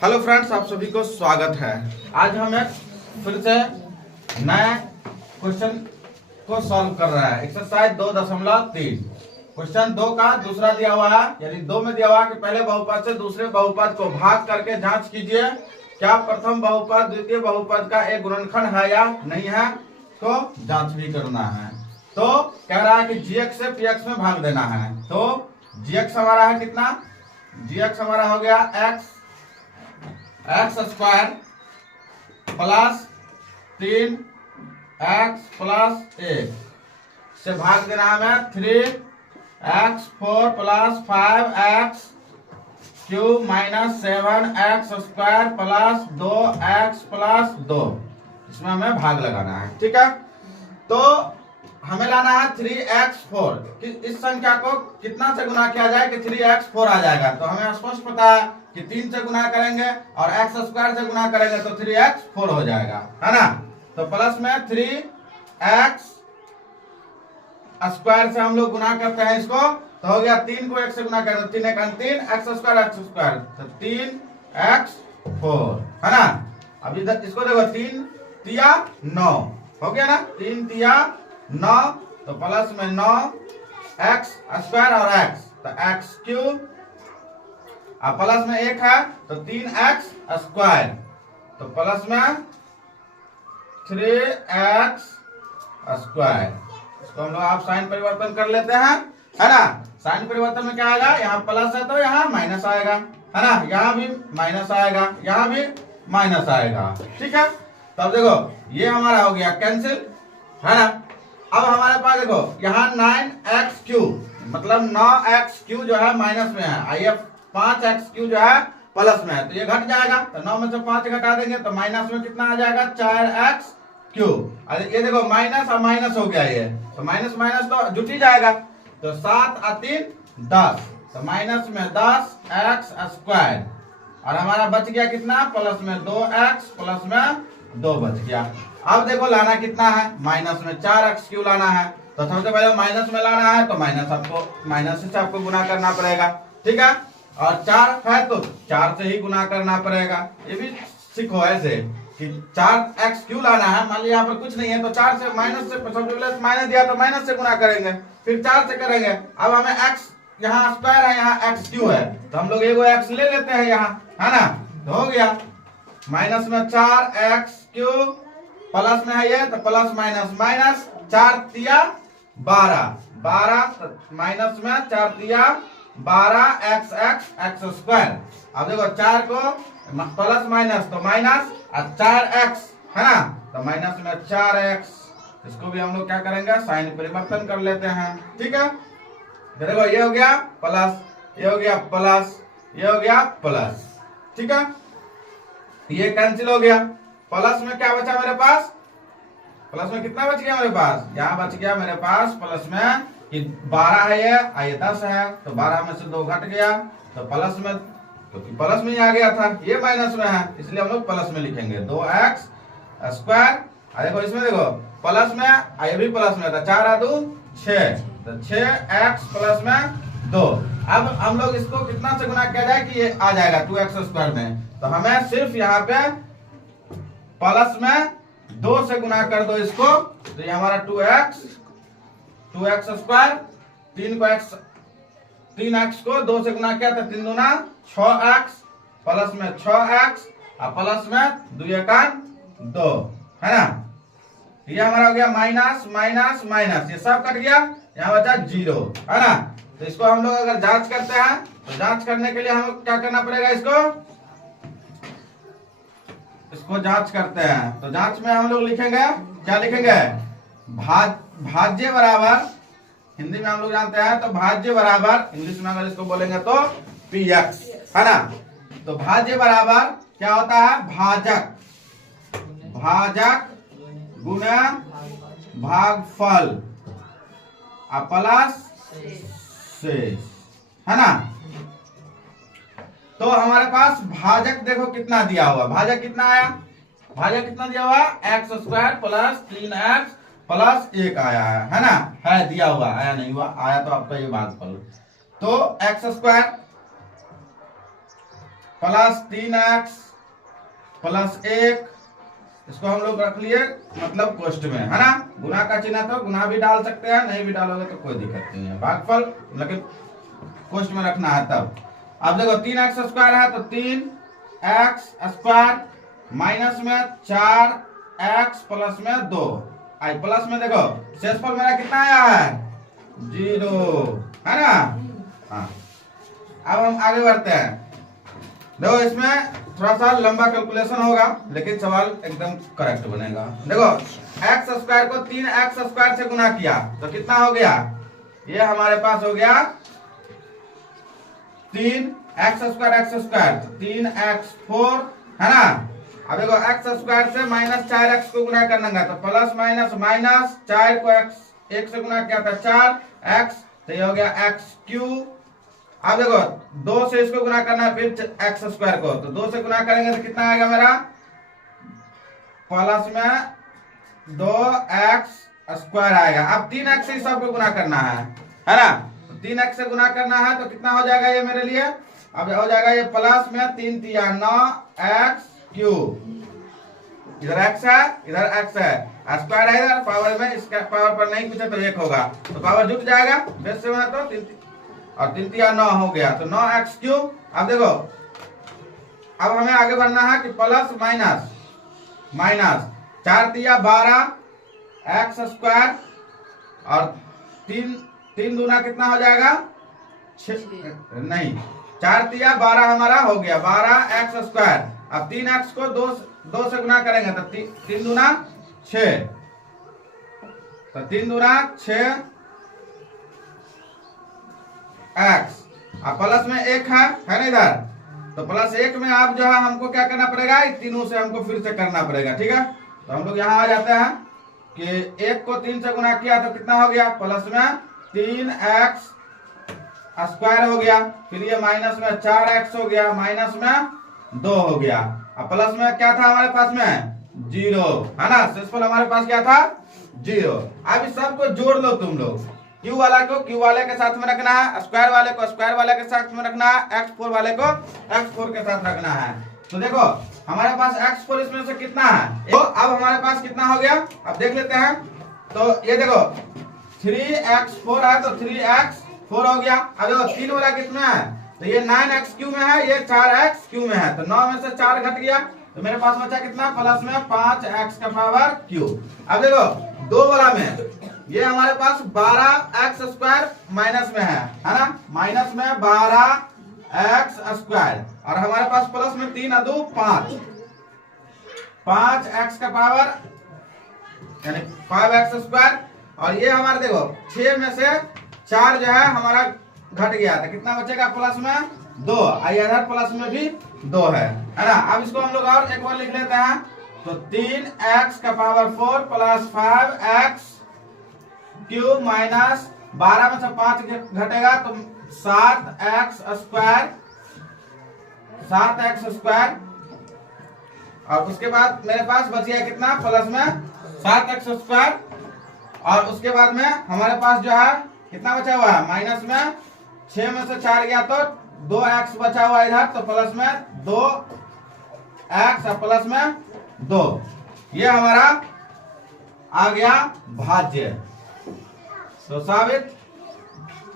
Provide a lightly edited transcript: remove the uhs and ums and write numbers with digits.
Hello friends, आप सभी को स्वागत है। आज हम एक फिर से नए क्वेश्चन को सॉल्व कर रहे हैं। एक्सरसाइज 2.3 क्वेश्चन 2 का दूसरा दिया हुआ है, यानी 2 में दिया हुआ है कि पहले बहुपद से दूसरे बहुपद को भाग करके जांच कीजिए क्या प्रथम बहुपद द्वितीय बहुपद का एक गुणनखंड है या नहीं है, तो जांच भी करना है। तो कह रहा है कि gx से px में भाग देना है। तो gx हमारा है कितना, gx हमारा हो गया x square plus 3x plus 1 से भाग देना है 3x4 plus 5x cube minus 7x square plus 2x plus 2, इसमें हमें भाग लगाना है। ठीक है, तो हमें लाना है 3x4 कि इस संख्या को कितना से गुना किया जाए कि 3x4 आ जाएगा। तो हमें स्पष्ट पता है कि 3 से गुना करेंगे और x स्क्वायर से गुना करेंगे तो 3x4 हो जाएगा, है ना। तो प्लस में 3x स्क्वायर से हम लोग गुना करते हैं इसको, तो हो गया 3 को 1 से गुना करें तो 3 1 3 x स्क्वायर तो 3x4, है ना। अब इधर इसको देखो 3 तिया 9 हो गया ना, 3 तिया 9, तो प्लस में 9x स्क्वायर और x तो x क्यूब, अब प्लस में 1 है तो 3x स्क्वायर, तो प्लस में 3x स्क्वायर। इसको हम लोग आप साइन परिवर्तन कर लेते हैं, है ना। साइन परिवर्तन में क्या आएगा, यहाँ प्लस है तो यहाँ माइनस आएगा, है ना। यहाँ भी माइनस आएगा, यहाँ भी माइनस आएगा। ठीक है, तो अब देखो ये हमारा हो गया कैंसिल, है ना। अब हमारे पास देखो यहाँ 9x क्यूब मतलब 9x क्यूब जो है माइनस में है, आइए 5x क्यूब जो है प्लस में है, तो ये घट जाएगा। तो 9 में से 5 घटा देंगे तो माइनस में कितना आ जाएगा 4x क्यूब। ये देखो माइनस और माइनस हो गया, ये तो माइनस माइनस तो जुट ही जाएगा, तो 7 और 3 10, तो माइनस में 10x स्क्वायर और हमारा बच गया कितना प्लस में 2x प्लस में 2 बच गया। अब देखो लाना कितना है, माइनस में 4x क्यूब लाना है, तो सबसे पहले माइनस में लाना है तो माइनस से आपको गुना करना पड़ेगा। ठीक है, और 4 है तो 4 से ही गुना करना पड़ेगा। ये भी सीखो ऐसे कि 4x क्यूब लाना है, मान लीजिए यहाँ पर कुछ नहीं है तो 4 से माइनस से, सबसे पहले माइनस दिया तो माइनस से गुना करेंगे, फिर 4 से करेंगे। अब हमें x यहाँ स्क्वायर है, यहाँ x क्यूब है, तो हम लोग एगो x ले लेते हैं यहाँ, है ना। तो हो गया माइनस में 4x क्यूब प्लस में है ये तो प्लस माइनस माइनस 4 तिया 12 माइनस में 4 तिया 12x स्क्वायर। अब देखो 4 को प्लस माइनस तो माइनस और 4x, है ना, तो माइनस में 4x, इसको भी हम लोग क्या करेंगे साइन परिवर्तन कर लेते हैं। ठीक है, देखो ये हो गया प्लस, ये हो गया प्लस, ये हो गया प्लस। ठीक है, ये कैंसिल हो गया। प्लस में क्या बचा मेरे पास, प्लस में कितना बच गया मेरे पास, यहाँ बच गया मेरे पास प्लस में कि 12 है ये 10 है, तो 12 में से 2 घट गया, तो प्लस में, क्योंकि प्लस में ही आ गया था, ये माइनस में है इसलिए हम लोग प्लस में लिखेंगे 2x स्क्वायर। देखो इसमें देखो प्लस में ये भी प्लस में था, 4 और 2 6, तो 6x प्लस में 2। अब हम लोग इसको कितना से गुना किया जाए कि ये आ जाएगा 2x स्क्वायर में, तो हमें सिर्फ यहाँ पे प्लस में 2 से गुना कर दो इसको, तो ये हमारा 2x स्क्वायर, 3x को 2 से गुना किया तो 3 दूना 6x प्लस में 6x और प्लस में 2 एकान 2, है ना। ये हमारा हो गया माइनस माइनस माइनस, ये सब कट गया, यहाँ बचा 0, है ना। तो इसको हम लोग अगर जांच करते हैं तो जांच करने के लिए हम क्या करना पड़ेगा, इसको जांच करते हैं। तो जांच में हम लोग लिखेंगे, क्या लिखेंगे, भाज्य बराबर, हिंदी में हम लोग जानते हैं तो भाज्य बराबर, इंग्लिश में अगर इसको बोलेंगे तो px, है ना। तो भाज्य बराबर क्या होता है, भाजक गुना भागफल प्लस शेष, है ना। तो हमारे पास भाजक देखो कितना दिया हुआ, भाजक कितना आया, भाजक कितना दिया हुआ, x square plus 3x plus 1 आया है ना, है दिया हुआ, आया नहीं हुआ, आया तो आपका ये भागफल। तो x square plus 3x plus 1, इसको हम लोग रख लिए मतलब कोष्ठ में, है ना। गुना का चिन्ह तो गुना भी डाल सकते हैं, नहीं भी डालोगे तो कोई दिक्कत नहीं है। भागफल लेकिन कोष्ठ में रखना है तब। अब देखो 3x स्क्वायर है तो 3x स्क्वायर माइनस में 4x प्लस में 2 आई प्लस में देखो शेषफल मेरा कितना आया है 0, है ना। हाँ अब हम आगे बढ़ते हैं। देखो इसमें थोड़ा सा लंबा कैलकुलेशन होगा लेकिन सवाल एकदम करेक्ट बनेगा। देखो x स्क्वायर को 3x स्क्वायर से गुना किया तो कितना हो गया, ये हमारे पास हो गया 3x स्क्वायर तो 3x4, है ना। अब देखो x स्क्वायर से माइनस 4x को गुना करना तो प्लस माइनस माइनस 4 को x 1 से गुना किया था 4x, तो ये हो गया x क्यूब। अब देखो 2 से इसको गुना करना है फिर x स्क्वायर को, तो 2 से गुना करेंगे तो कितना आएगा मेरा प्लस में 2x स्क्वायर आएगा। अब 3x से सबको गुना करना है ना। तो 3x से गुना करना है तो कितना हो जाएगा ये मेरे लिए, अब हो जाएगा ये प्लस में 3 तिया 9x क्यूब, इधर x है इधर x है, स्क्वायर है इधर पावर में, इसका पावर पर नहीं पूछे तो 1 होगा तो पावर जुट जाएगा बेस से तो 3 और 3 तिया 9 हो गया तो 9x क्यूब। अब देखो अब हमें आगे बढ़ना है कि प्लस माइनस माइनस 4 तिया 12 x स्क्वायर और 3 दूना कितना हो जाएगा नहीं 4 तिया 12 हमारा हो गया 12x स्क्वायर। अब 3x को 2 से गुना करेंगे तो 3 दूना 6, तो 3 दूना 6 x, अब प्लस में 1 है ना इधर, तो प्लस 1 में आप जो है हमको क्या करना पड़ेगा, तीनों से हमको फिर से करना पड़ेगा, ठीक है। तो हम लोग यहाँ आ जाते हैं कि 1 को 3 से गुना किया तो कितना हो गया प्लस में 3x स्क्वायर हो गया, फिर ये माइनस में 4x हो गया, माइनस में 2 हो गया। अब प्लस में क्या था हमारे पास में 0, है ना। शेषफल हमारे पास क्या था 0। अब इस सबको जोड़ लो तुम लोग, क्यू वाला को क्यू वाले के साथ में रखना है, स्क्वायर वाले को स्क्वायर वाले के साथ में रखना है, x4 वाले को x4 के साथ रखना है। तो देखो हमारे पास x4 इसमें से कितना है, तो अब हमारे पास कितना हो गया अब देख लेते हैं। तो ये देखो 3x4 है तो 3x4 हो गया। अब देखो 3 वाला कितना है तो ये 9x क्यू में है, ये 4x क्यू में है, तो 9 में से 4 घट गया तो मेरे पास बचा कितना प्लस में 5x का पावर क्यूब। अब देखो 2 वाला में ये हमारे पास 12x स्क्वायर माइनस में है ना, माइनस में 12x स्क्वायर और हमारे पास प्लस में 3 अदू 5x का पावर यानी 5x स्क्वायर। और ये हमारे देखो 6 में से 4 जो है हमारा घट गया था, कितना बचेगा प्लस में 2, इधर प्लस में भी 2 है ना। अब इसको हम लोग और एक बार लिख लेते हैं तो 3x का power 4 plus 5x cube minus 12 में से 5 घटेगा तो 7x स्क्वायर और उसके बाद मेरे पास बच गया कितना प्लस में 7x स्क्वायर और उसके बाद में हमारे पास जो है कितना बचा हुआ है माइनस में 6 में से 4 गया तो 2x बचा हुआ इधर तो प्लस में 2x और प्लस में 2, ये हमारा आ गया भाज्य। तो साबित